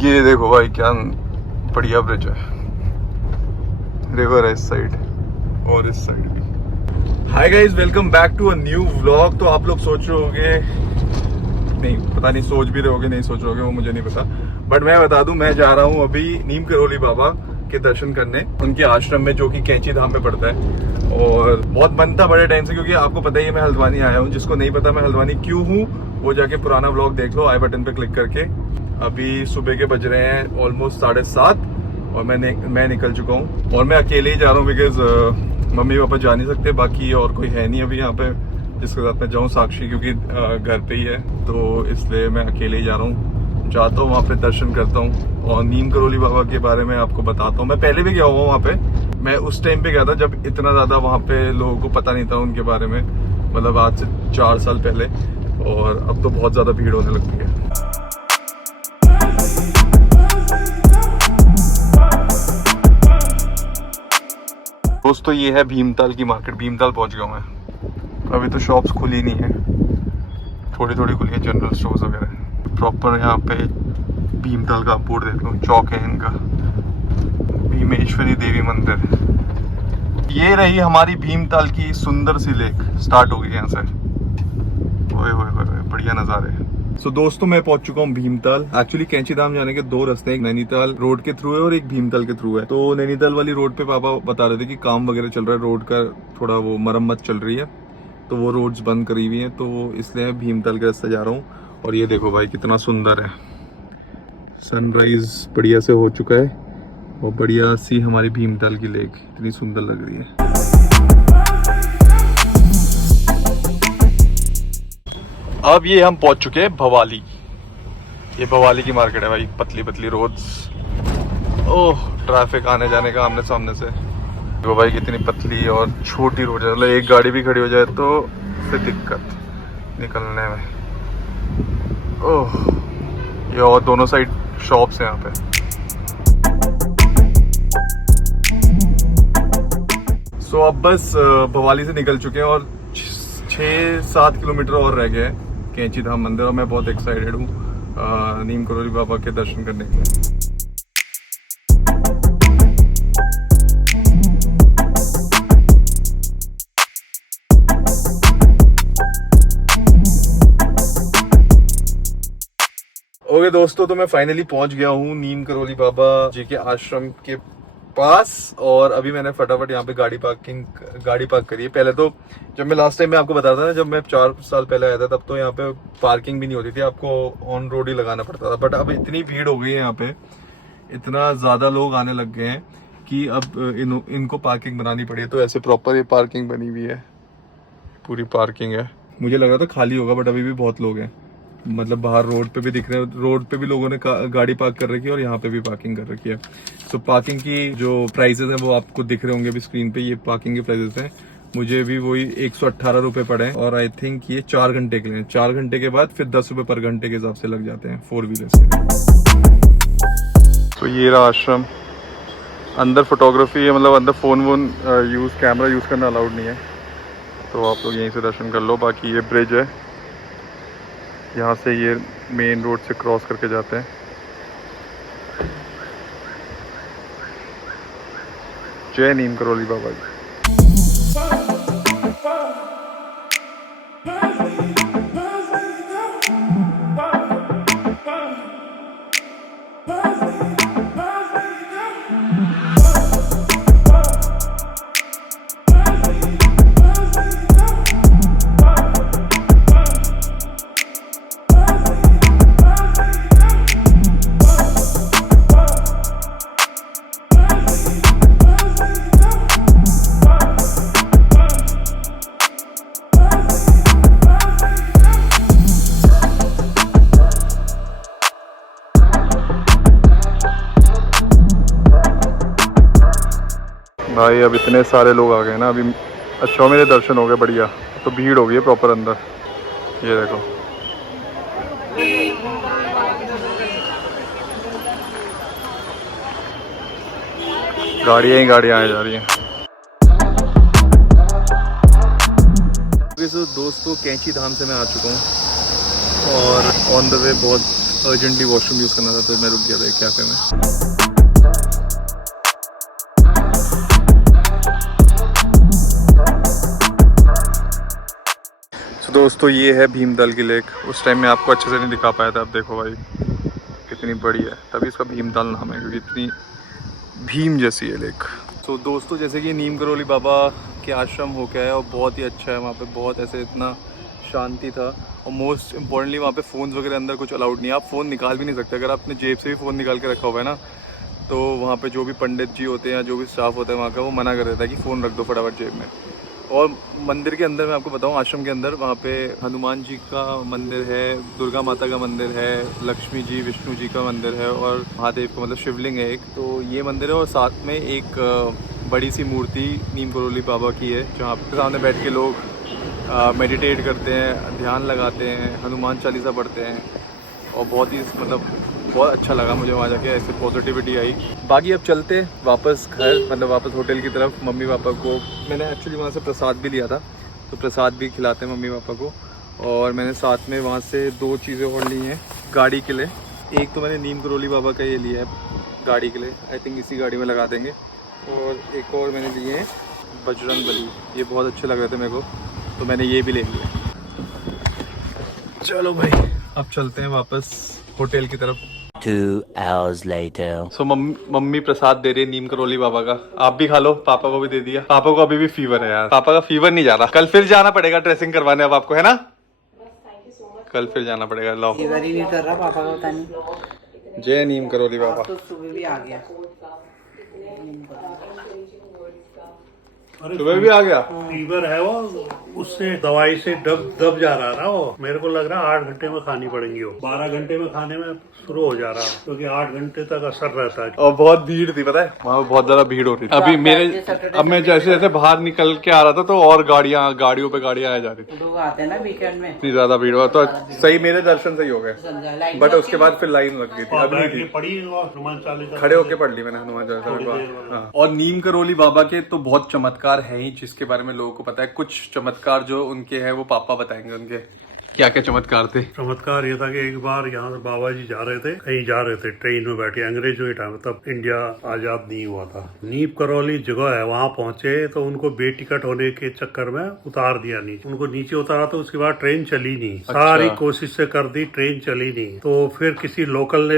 ये देखो भाई क्या बढ़िया ब्रिज है, रिवर है इस साइड और इस साइड भी। Hi guys, welcome back to a new vlog. तो आप लोग सोच रहे होंगे, नहीं पता नहीं सोच भी रहे होगे नहीं सोच रहे होगे, वो मुझे नहीं पता, बट मैं बता दूं मैं जा रहा हूं अभी नीम करोली बाबा के दर्शन करने, उनके आश्रम में जो कि कैंची धाम में पड़ता है। और बहुत मन था बड़े टाइम से, क्योंकि आपको पता ही है मैं हल्द्वानी आया हूँ। जिसको नहीं पता मैं हल्द्वानी क्यों हूँ वो जाके पुराना व्लॉग देख लो, आई बटन पे क्लिक करके। अभी सुबह के बज रहे हैं ऑलमोस्ट 7:30 और मैं निकल चुका हूँ और मैं अकेले ही जा रहा हूँ, बिकॉज मम्मी पापा जा नहीं सकते, बाकी और कोई है नहीं अभी यहाँ पे जिसके साथ मैं जाऊँ, साक्षी क्योंकि घर पे ही है, तो इसलिए मैं अकेले ही जा रहा हूँ। जाता हूँ वहाँ पे दर्शन करता हूँ और नीम करोली बाबा के बारे में आपको बताता हूँ। मैं पहले भी गया हुआ वहाँ पे, मैं उस टाइम पे गया था जब इतना ज्यादा वहाँ पे लोगों को पता नहीं था उनके बारे में, मतलब आज से 4 साल पहले, और अब तो बहुत ज्यादा भीड़ होने लगती है। दोस्तों ये है भीमताल की मार्केट, भीमताल पहुंच गया मैं। अभी तो शॉप्स खुली नहीं है, थोड़ी थोड़ी खुली है, जनरल स्टोर्स वगैरह। प्रॉपर यहाँ पे भीमताल का बोर्ड देख लो, चौक है इनका, भीमेश्वरी देवी मंदिर। ये रही हमारी भीमताल की सुंदर सी लेक, स्टार्ट हो गई यहाँ से। ओए होए होए, बढ़िया नज़ारे हैं। सो दोस्तों मैं पहुंच चुका हूँ भीमताल। एक्चुअली कैंची धाम जाने के 2 रास्ते हैं, एक नैनीताल रोड के थ्रू है और एक भीमताल के थ्रू है। तो नैनीताल वाली रोड पे पापा बता रहे थे कि काम वगैरह चल रहा है, रोड का थोड़ा वो मरम्मत चल रही है, तो वो रोड्स बंद करी हुई है, तो इसलिए भीमताल के रास्ते जा रहा हूँ। और ये देखो भाई कितना सुंदर है, सनराइज बढ़िया से हो चुका है और बढ़िया सी हमारी भीमताल की लेक इतनी सुंदर लग रही है। अब ये हम पहुंच चुके हैं भवाली। ये भवाली की मार्केट है भाई, पतली पतली रोड्स। ओह ट्रैफिक आने जाने का आमने सामने से, वो भाई कितनी पतली और छोटी रोड है, मतलब एक गाड़ी भी खड़ी हो जाए तो फिर दिक्कत निकलने में। ओह ये और दोनों साइड शॉप्स हैं यहाँ पे। सो अब बस भवाली से निकल चुके हैं और 6-7 किलोमीटर और रह गए हैं कैंची धाम मंदिर, और मैं बहुत एक्साइटेड हूँ नीम करोली बाबा के दर्शन करने के लिए। ओके दोस्तों, तो मैं फाइनली पहुंच गया हूँ नीम करोली बाबा जी के आश्रम के पास, और अभी मैंने फटाफट यहाँ पे गाड़ी पार्क करी है। पहले तो जब मैं लास्ट टाइम में आपको बता था ना, जब मैं 4 साल पहले आया था, तब तो यहाँ पे पार्किंग भी नहीं होती थी, आपको ऑन रोड ही लगाना पड़ता था। बट अब इतनी भीड़ हो गई है यहाँ पे, इतना ज्यादा लोग आने लग गए हैं कि अब इनको पार्किंग बनानी पड़ी है। तो ऐसे प्रॉपर ये पार्किंग बनी हुई है, पूरी पार्किंग है। मुझे लग रहा था खाली होगा बट अभी भी बहुत लोग हैं, मतलब बाहर रोड पे भी दिख रहे हैं, रोड पे भी लोगों ने गाड़ी पार्क कर रखी है और यहाँ पे भी पार्किंग कर रखी है। तो पार्किंग की जो प्राइसेस हैं वो आपको दिख रहे होंगे अभी स्क्रीन पे, ये पार्किंग के प्राइसेस हैं। मुझे भी वही 118 रुपए पड़े हैं, और आई थिंक ये 4 घंटे के लिए, 4 घंटे के बाद फिर 10 रुपए पर घंटे के हिसाब से लग जाते हैं 4 व्हीलर से। तो ये रहा आश्रम, अंदर फोटोग्राफी है, मतलब अंदर फोन कैमरा यूज करना अलाउड नहीं है, तो आप लोग यहीं से दर्शन कर लो। बाकी ये ब्रिज है, यहाँ से ये मेन रोड से क्रॉस करके जाते हैं। जय नीम करोली बाबा जी। भाई अब इतने सारे लोग आ गए ना अभी, अच्छा मेरे दर्शन हो गए बढ़िया। तो भीड़ हो गई है प्रॉपर अंदर, ये देखो। गाड़ियाँ ही गाड़ियाँ आ जा रही हैं। दोस्तों कैंची धाम से मैं आ चुका हूँ और ऑन द वे बहुत अर्जेंटली वॉशरूम यूज़ करना था तो मैं रुक गया था एक कैफ़े में। तो दोस्तों ये है भीमताल की लेक। उस टाइम में आपको अच्छे से नहीं दिखा पाया था, अब देखो भाई कितनी बड़ी है, तभी इसका भीमताल नाम है क्योंकि इतनी भीम जैसी है लेक। तो दोस्तों जैसे कि नीम करोली बाबा के आश्रम हो गया है और बहुत ही अच्छा है वहाँ पे, बहुत ऐसे इतना शांति था। और मोस्ट इम्पॉर्टेंटली वहाँ पे फ़ोन्स वगैरह अंदर कुछ अलाउड नहीं है, आप फ़ोन निकाल भी नहीं सकते। अगर आपने जेब से भी फ़ोन निकाल के रखा हुआ है ना, तो वहाँ पे जो भी पंडित जी होते हैं या जो भी स्टाफ होता है वहाँ का, वो मना कर देता है कि फ़ोन रख दो फटाफट जेब में। और मंदिर के अंदर मैं आपको बताऊँ, आश्रम के अंदर वहाँ पे हनुमान जी का मंदिर है, दुर्गा माता का मंदिर है, लक्ष्मी जी विष्णु जी का मंदिर है और महादेव का मतलब शिवलिंग है एक, तो ये मंदिर है। और साथ में एक बड़ी सी मूर्ति नीम करोली बाबा की है, जहाँ पे सामने बैठ के लोग मेडिटेट करते हैं, ध्यान लगाते हैं, हनुमान चालीसा पढ़ते हैं। और बहुत ही मतलब बहुत अच्छा लगा मुझे वहाँ जाके, ऐसे पॉजिटिविटी आई। बाकी अब चलते वापस घर, मतलब वापस होटल की तरफ। मम्मी पापा को मैंने एक्चुअली वहाँ से प्रसाद भी लिया था, तो प्रसाद भी खिलाते हैं मम्मी पापा को। और मैंने साथ में वहाँ से 2 चीज़ें और ली हैं गाड़ी के लिए। एक तो मैंने नीम करोली बाबा का ये लिया है गाड़ी के लिए, आई थिंक इसी गाड़ी में लगा देंगे। और एक और मैंने लिए हैं बजरंग बली, ये बहुत अच्छे लग रहे थे मेरे को, तो मैंने ये भी ले लिया। चलो भाई अब चलते हैं वापस होटल की तरफ। 2 hours later. सो मम्मी प्रसाद दे रही है नीम करोली बाबा का, आप भी खा लो। पापा को भी दे दिया। पापा को अभी भी फीवर है यार, पापा का फीवर नहीं जा रहा। कल फिर जाना पड़ेगा ड्रेसिंग करवाने अब आपको, है ना? कल फिर जाना पड़ेगा। लो फीवर ही नहीं कर रहा पापा का, पता नहीं। जय नीम करोली बाबा। तो सुबह भी आ गया, सुबह भी आ गया। फीवर है वो, उससे दवाई से दब जा रहा ना वो। मेरे को लग रहा 8 घंटे में खानी पड़ेंगी वो, 12 घंटे में खाने में शुरू हो जा रहा, क्योंकि 8 घंटे तक असर रहता है। और बहुत भीड़ थी पता है, वहाँ बहुत ज्यादा भीड़ हो रही थी। अभी अब मैं जैसे जैसे बाहर निकल के आ रहा था तो और गाड़ियों पे गाड़ियां आ जा रही थी। लोग आते हैं ना वीकेंड में, इतनी ज्यादा भीड़ हुआ तो सही मेरे दर्शन सही हो गए, बट उसके बाद फिर लाइन लग गई थी। अभी थी पढ़ी हनुमान चालीसा, खड़े होके पढ़ ली मैंने हनुमान चालीसा। हाँ। और नीम करोली बाबा के तो बहुत चमत्कार है ही, जिसके बारे में लोगों को पता है। कुछ चमत्कार जो उनके हैं वो पापा बताएंगे उनके क्या क्या चमत्कार थे। चमत्कार ये था कि एक बार यहाँ से बाबा जी जा रहे थे, कहीं जा रहे थे, ट्रेन में बैठे, अंग्रेजों के टाइम, तब इंडिया आजाद नहीं हुआ था। नीम करौली जगह है, वहाँ पहुंचे तो उनको बेटिकट होने के चक्कर में उतार दिया नीचे। उनको नीचे उतारा तो उसके बाद ट्रेन चली नहीं। सारी कोशिश से कर दी, ट्रेन चली नहीं। तो फिर किसी लोकल ने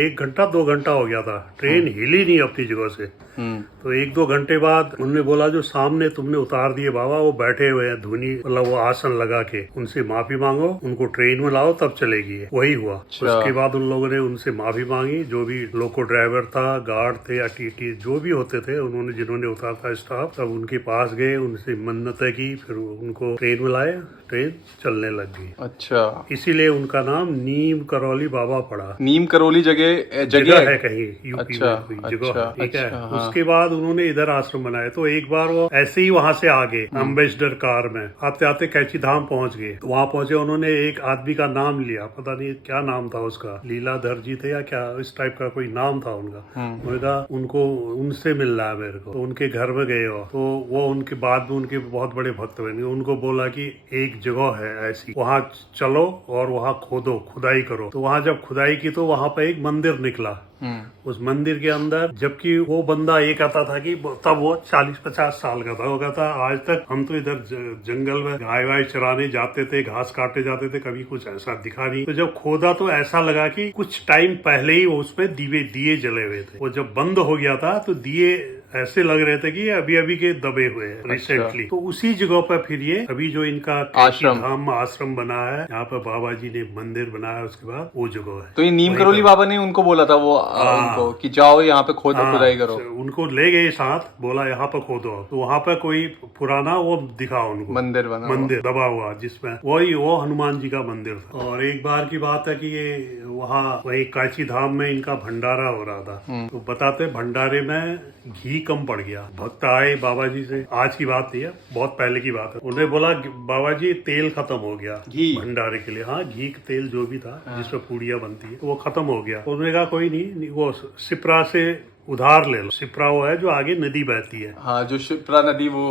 एक घंटा 2 घंटा हो गया था, ट्रेन हिली नहीं अपनी जगह से। तो 1-2 घंटे बाद उन्होंने बोला जो सामने तुमने उतार दिए बाबा, वो बैठे हुए हैं धुनी, मतलब वो आसन लगा के, उनसे माफी मांगो, उनको ट्रेन में लाओ तब चलेगी। वही हुआ। उसके बाद उन लोगों ने उनसे माफी मांगी, जो भी लोको ड्राइवर था, गार्ड थे या टीटी जो भी होते थे, उन्होंने जिन्होंने उतारा था स्टाफ, तब उनके पास गए, उनसे मन्नतें की, फिर उनको ट्रेन में लाए, ट्रेन चलने लग गई। अच्छा, इसीलिए उनका नाम नीम करौली बाबा पड़ा। नीम करोली जगह है कहीं यूपी में कोई जगह, ठीक है। हाँ। उसके बाद उन्होंने इधर आश्रम बनाया। तो एक बार वो ऐसे ही वहां से आ गए अम्बेसडर कार में, आते आते कैची धाम पहुंच गए। तो वहां पहुंचे, उन्होंने एक आदमी का नाम लिया, पता नहीं क्या नाम था उसका, लीलाधर जी थे या क्या इस टाइप का कोई नाम था उनका। उन्होंने कहा उनको उनसे मिलना है मेरे को। तो उनके घर में गए हो, तो वो उनके बाद में उनके बहुत बड़े भक्त बन गए। उनको बोला कि एक जगह है ऐसी, वहाँ चलो और वहाँ खोदो, खुदाई करो। तो वहाँ जब खुदाई की तो वहाँ पे एक मंदिर निकला। उस मंदिर के अंदर, जबकि वो बंदा ये कहता था कि तब वो 40-50 साल का था, वो कहता आज तक हम तो इधर जंगल में गाय वाय चराने जाते थे, घास काटे जाते थे, कभी कुछ ऐसा दिखा नहीं। तो जब खोदा तो ऐसा लगा कि कुछ टाइम पहले ही वो उसमें दिए जले हुए थे। वो जब बंद हो गया था तो दिए ऐसे लग रहे थे कि अभी अभी के दबे हुए हैं रिसेंटली। तो उसी जगह पर फिर ये अभी जो इनका आश्रम बना है, यहाँ पर बाबा जी ने मंदिर बनाया, उसके बाद वो जगह है। तो ये नीम करोली बाबा ने उनको बोला था वो उनको कि जाओ यहाँ पे खुदाई करो। उनको ले गए साथ, बोला यहाँ पर खोदो। तो वहाँ पर कोई पुराना वो दिखा उनको मंदिर दबा हुआ, जिसमें वो हनुमान जी का मंदिर था। और एक बार की बात है कि ये वही काची धाम में इनका भंडारा हो रहा था। तो बताते भंडारे में घी कम पड़ गया। भक्त आए बाबा जी से, आज की बात नहीं है, बहुत पहले की बात है। उन्होंने बोला बाबा जी तेल खत्म हो गया घी भंडारे के लिए। हाँ, घी तेल जो भी था जिसमें पूड़ियाँ बनती है, तो वो खत्म हो गया। उन्होंने कहा कोई नहीं, वो सिप्रा से उधार ले लो। सिप्रा वो है जो आगे नदी बहती है। हाँ, जो सिप्रा नदी वो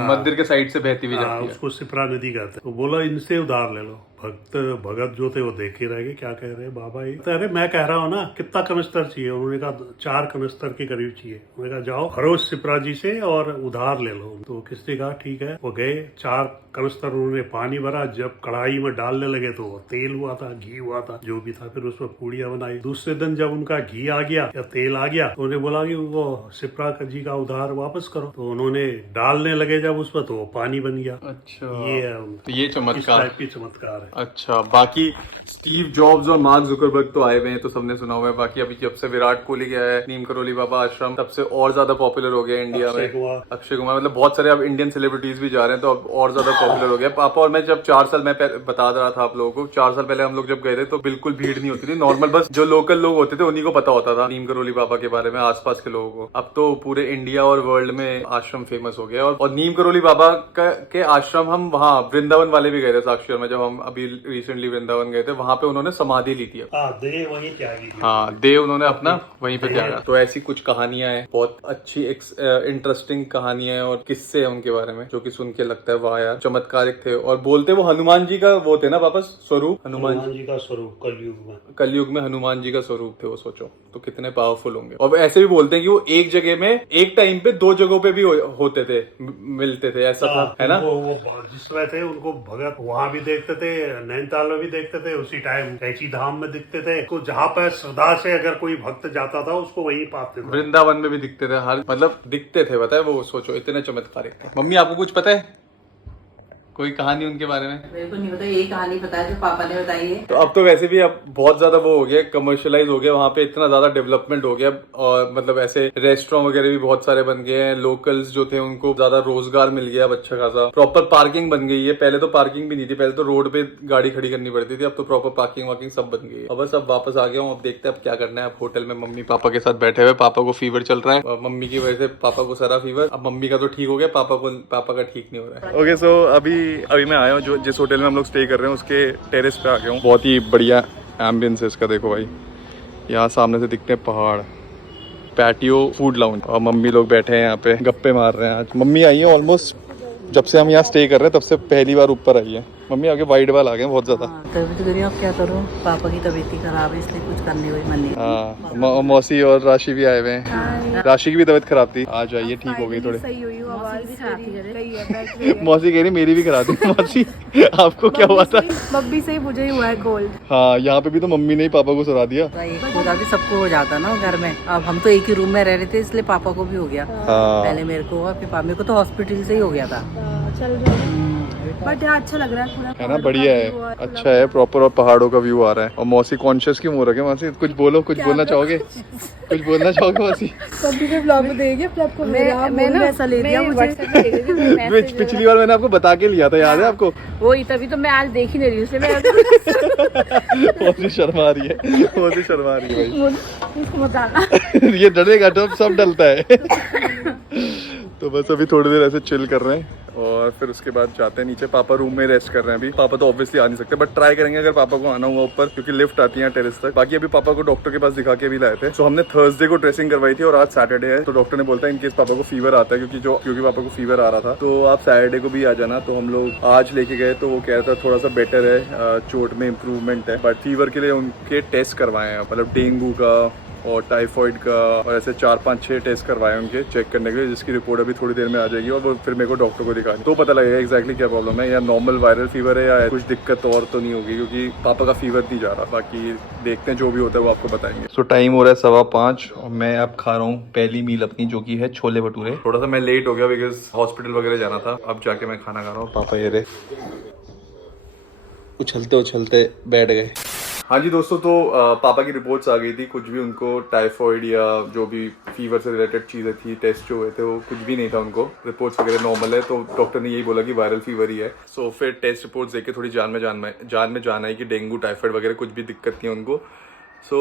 मंदिर के साइड से बहती हुई जाती है, उसको सिप्रा नदी कहते हैं। तो बोला इनसे उधार ले लो। भगत जो थे वो देख ही रह गए, क्या कह रहे हैं बाबा ये। तो अरे मैं कह रहा हूँ ना कितना कनस्तर चाहिए, उन्होंने कहा 4 कनस्तर के करीब चाहिए। उन्होंने कहा जाओ हरोज सिप्रा जी से और उधार ले लो। तो किसने कहा ठीक है, वो गए 4 कनस्तर उन्होंने पानी भरा, जब कढ़ाई में डालने लगे तो तेल हुआ था, घी हुआ था, जो भी था। फिर उसमें पूड़ियां बनाई। दूसरे दिन जब उनका घी आ गया या तेल आ गया तो उन्हें बोला कि वो सिप्रा जी का उधार वापस करो। तो उन्होंने डालने लगे जब उसमें तो पानी बन गया। अच्छा, ये है उनका, तो ये इस चमत्कार। टाइप की चमत्कार है। अच्छा, बाकी स्टीव जॉब्स और मार्क जुकरबर्ग तो आए हुए हैं, तो सबने सुना हुआ है। बाकी अभी जब से विराट कोहली गया है नीम करोली बाबा आश्रम, तब से और ज्यादा पॉपुलर हो गया इंडिया में। अक्षय कुमार, मतलब बहुत सारे अब इंडियन सेलिब्रिटीज भी जा रहे हैं, तो अब और ज्यादा पॉपुलर हो गया। पापा और मैं जब 4 साल, मैं बता रहा था आप लोगों को, 4 साल पहले हम लोग जब गए थे तो बिल्कुल भीड़ नहीं होती थी, नॉर्मल बस जो लोकल लोग होते थे उन्हीं को पता होता था नीम करोली बाबा के बारे में, आसपास के लोगों को। अब तो पूरे इंडिया और वर्ल्ड में आश्रम फेमस हो गया। और नीम करोली बाबा के आश्रम हम वहाँ वृंदावन वाले भी गए थे साक्षी में, जब हम अभी रिसेंटली वृंदावन गए थे, वहां पे उन्होंने समाधि ली थी। देव वहीं त्यागी थी। हाँ, देव उन्होंने अपना वहीं पे त्यागा। तो ऐसी कुछ कहानियां हैं, बहुत अच्छी इंटरेस्टिंग कहानियां हैं और किस्से हैं उनके बारे में, जो कि सुन के लगता है वाह यार, चमत्कारिक थे। और बोलते वो हनुमान जी का वो थे ना वापस स्वरूप, हनुमान जी का स्वरूप कलयुग में हनुमान जी का स्वरूप थे वो। सोचो तो कितने पावरफुल होंगे। और ऐसे भी बोलते हैं कि वो एक जगह में एक टाइम पे 2 जगहों पे भी होते थे, मिलते थे, ऐसा था, है ना। वो जिसमें थे उनको भगत वहाँ भी देखते थे, नैनीताल में भी देखते थे, उसी टाइम कैची धाम में दिखते थे। तो जहाँ पर श्रद्धा से अगर कोई भक्त जाता था उसको वहीं पाते थे। वृंदावन में भी दिखते थे, हर मतलब दिखते थे, बताए वो। सोचो इतने चमत्कारिक थे। मम्मी आपको कुछ पता है, कोई कहानी उनके बारे में? मेरे को नहीं पता, यही कहानी पता है जो पापा ने बताई है। तो अब तो वैसे भी अब बहुत ज्यादा वो हो गया, कमर्शियलाइज हो गया, वहाँ पे इतना ज्यादा डेवलपमेंट हो गया, और मतलब ऐसे रेस्टोरेंट वगैरह भी बहुत सारे बन गए हैं। लोकल्स जो थे उनको ज्यादा रोजगार मिल गया अब अच्छा खासा। प्रॉपर पार्किंग बन गई है, पहले तो पार्किंग भी नहीं थी, पहले तो रोड पे गाड़ी खड़ी करनी पड़ती थी, अब तो प्रॉपर पार्किंग वार्किंग सब बन गई है। अब बस अब वापस आ गया हूँ, अब देखते हैं अब क्या करना है। अब होटल में मम्मी पापा के साथ बैठे हुए, पापा को फीवर चल रहा है, मम्मी की वजह से पापा को सारा फीवर। अब मम्मी का तो ठीक हो गया, पापा का ठीक नहीं हो रहा है। ओके, सो अभी मैं आया हूँ जो जिस होटल में हम लोग स्टे कर रहे हैं उसके टेरेस पे आ गया हूँ। बहुत ही बढ़िया एम्बियंस है इसका, देखो भाई, यहाँ सामने से दिखते हैं पहाड़। पैटियो फूड लाउंज, और मम्मी लोग बैठे हैं यहाँ पे, गप्पे मार रहे हैं। आज मम्मी आई है ऑलमोस्ट जब से हम यहाँ स्टे कर रहे हैं तब से पहली बार ऊपर आई है। मम्मी आगे वाइट बाल आ गए बहुत ज्यादा। तबीयत करिए, अब क्या करूँ, पापा की तबीयत ही खराब है इसलिए कुछ करने हुई मन नहीं। हाँ, मौसी और राशि भी आए हुए हैं। राशि की भी तबीयत खराब थी, आज आइए ठीक हो गई थोड़ी। मौसी कह रही मेरी भी खराब थी। मौसी आपको क्या हुआ था? मम्मी से ही मुझे ही हुआ है कोल्ड। हाँ, यहाँ पे भी तो मम्मी ने ही पापा को सुला दिया। खुदा भी सबको हो जाता ना घर में। अब हम तो एक ही रूम में रह रहे थे इसलिए पापा को भी हो गया। पहले मेरे को हुआ, फिर मेरे को तो हॉस्पिटल से ही हो गया था। चल रहा है बट यहाँ अच्छा लग रहा है पूरा, है ना, बढ़िया है, अच्छा है प्रॉपर, और पहाड़ों का व्यू आ रहा है। और मौसी कॉन्शियस क्यों हो रखे? मौसी कुछ बोलो, कुछ बोलना चाहोगे? कुछ बोलना चाहोगे मौसी? कभी भी ब्लॉग में देंगे, मैं ना ऐसा ले लिया मुझे। पिछली बार मैंने आपको बता के लिया था, याद है आपको? वही, तभी तो मैं आज देख ही नहीं रही उससे। मौसी शर्मा रही है, मौसी शर्मा रही है भाई। इसको मत आना। ये डरेगा जब सब डलता है। तो बस अभी थोड़ी देर ऐसे चिल कर रहे हैं और फिर उसके बाद जाते हैं नीचे। पापा रूम में रेस्ट कर रहे हैं अभी। पापा तो ऑब्वियसली आ नहीं सकते, बट ट्राई करेंगे अगर पापा को आना हुआ ऊपर, क्योंकि लिफ्ट आती है टेरेस तक। बाकी अभी पापा को डॉक्टर के पास दिखा के भी लाए थे। तो हमने थर्सडे को ड्रेसिंग करवाई थी और आज सैटरडे है, तो डॉक्टर ने बोलता है इनकेस पापा को फीवर आता है, क्योंकि पापा को फीवर आ रहा था, तो आप सैटरडे को भी आ जाना। तो हम लोग आज लेके गए, तो वो कह रहा था थोड़ा सा बेटर है, चोट में इम्प्रूवमेंट है, बट फीवर के लिए उनके टेस्ट करवाए हैं, मतलब डेंगू का और टाइफॉइड का, और ऐसे 4-5-6 टेस्ट करवाए उनके चेक करने के लिए, जिसकी रिपोर्ट अभी थोड़ी देर में आ जाएगी। और वो फिर मेरे को डॉक्टर को दिखाएंगे, तो पता लगेगा एग्जैक्टली क्या प्रॉब्लम है, या नॉर्मल वायरल फीवर है या कुछ दिक्कत और तो नहीं होगी, क्योंकि पापा का फीवर नहीं जा रहा। बाकी देखते हैं, जो भी होता है वो आपको बताएंगे। सो टाइम हो रहा है 5:15 और मैं अब खा रहा हूँ पहली मील अपनी, जो की है छोले भटूरे। थोड़ा सा मैं लेट हो गया बिकॉज हॉस्पिटल वगैरह जाना था, अब जाके मैं खाना खा रहा हूँ। पापा ये रहे उछलते उछलते बैठ गए। हाँ जी दोस्तों, तो पापा की रिपोर्ट्स आ गई थी, कुछ भी उनको टाइफॉइड या जो भी फीवर से रिलेटेड चीज़ें थी, टेस्ट जो हुए थे वो कुछ भी नहीं था उनको, रिपोर्ट्स वगैरह नॉर्मल है। तो डॉक्टर ने यही बोला कि वायरल फीवर ही है। सो फिर टेस्ट रिपोर्ट्स देके थोड़ी जान में जाना है कि डेंगू टाइफॉइड वगैरह कुछ भी दिक्कत नहीं है उनको। सो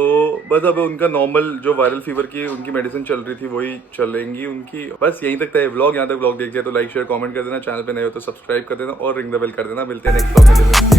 बस अब उनका नॉर्मल जो वायरल फीवर की उनकी मेडिसिन चल रही थी वही चलेंगी उनकी। बस यहीं तक था व्लॉग। यहाँ तक व्लॉग देख दिया तो लाइक शेयर कमेंट कर देना, चैनल पे नए हो तो सब्सक्राइब कर देना और रिंग द बेल कर देना। मिलते हैं नेक्स्ट व्लॉग में।